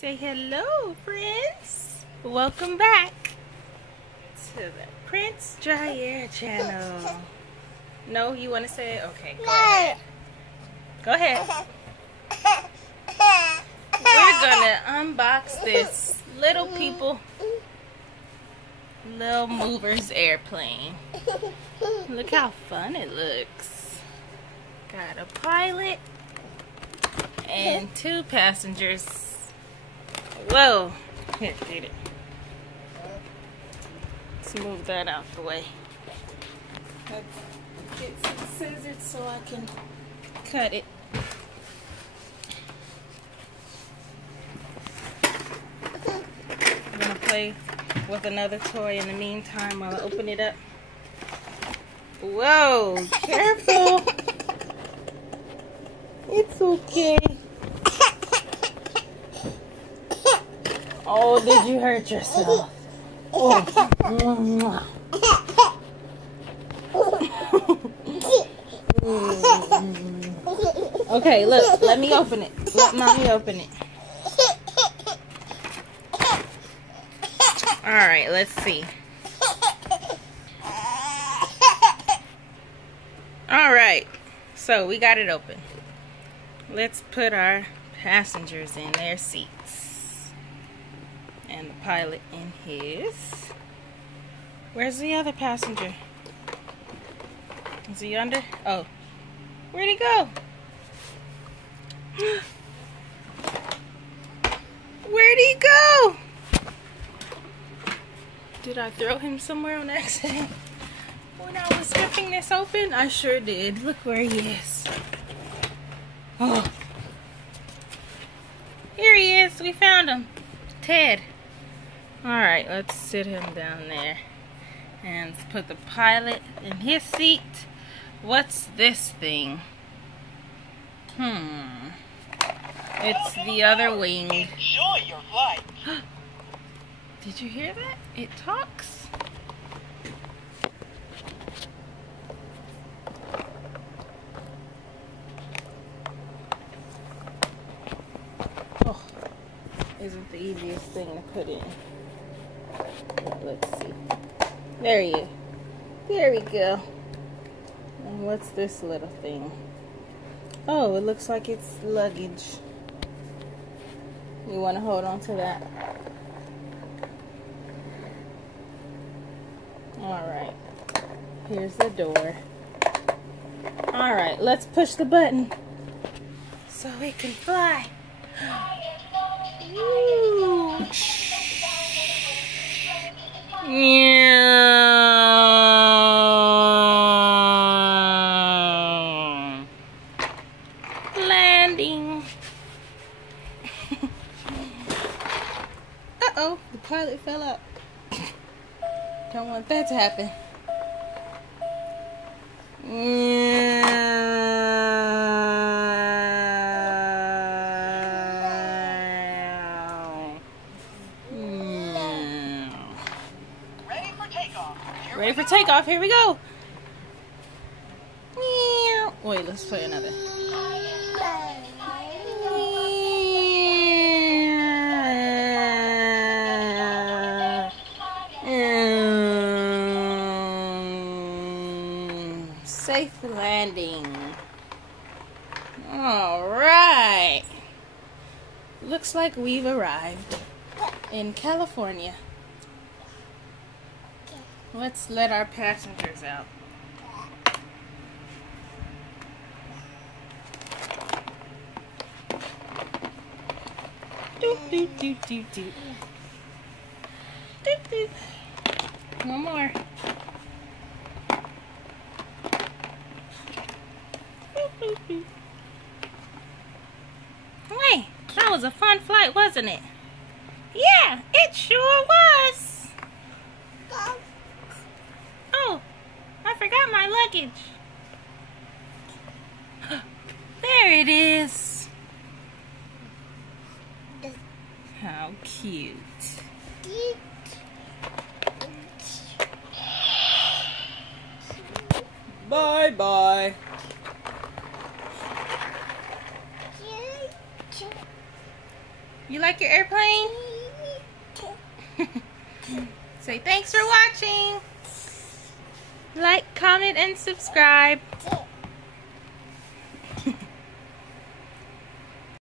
Say hello, friends. Welcome back to the Prince Dry Air channel. No, you want to say it? Okay, go ahead. Go ahead. We're gonna unbox this Little Movers airplane. Look how fun it looks. Got a pilot and 2 passengers. Whoa! Here, get it. Let's move that out the way. Let's get some scissors so I can cut it. I'm gonna play with another toy in the meantime while I open it up. Whoa! Careful! It's okay. Oh, did you hurt yourself? Oh. Okay, look. Let me open it. Let mommy open it. Alright, let's see. Alright, so we got it open. Let's put our passengers in their seats. And the pilot in his. Where's the other passenger? Is he under? Oh. Where'd he go? Where'd he go? Did I throw him somewhere on accident? When I was ripping this open? I sure did. Look where he is. Oh. Here he is. We found him. Ted. Alright, let's sit him down there. And let's put the pilot in his seat. What's this thing? It's the other wing. Enjoy your flight. Did you hear that? It talks. Oh, isn't the easiest thing to put in. Let's see. There you go. There we go. And what's this little thing? Oh, it looks like it's luggage. You want to hold on to that? Alright. Here's the door. Alright, let's push the button so it can fly. Woo! Yeah. Landing. Uh-oh, the pilot fell out. Don't want that to happen. Ready for takeoff. Here we go. Wait, let's play another. Safe landing. All right. Looks like we've arrived in California. Let's let our passengers out. Doot, doot, doot, doot, doot. Doot, doot. One more. Doot, doot, doot. Hey, that was a fun flight, wasn't it? Yeah, it sure was. Oh, I forgot my luggage. There it is. How cute. Bye-bye. You like your airplane? Say thanks for watching. Like, comment, and subscribe.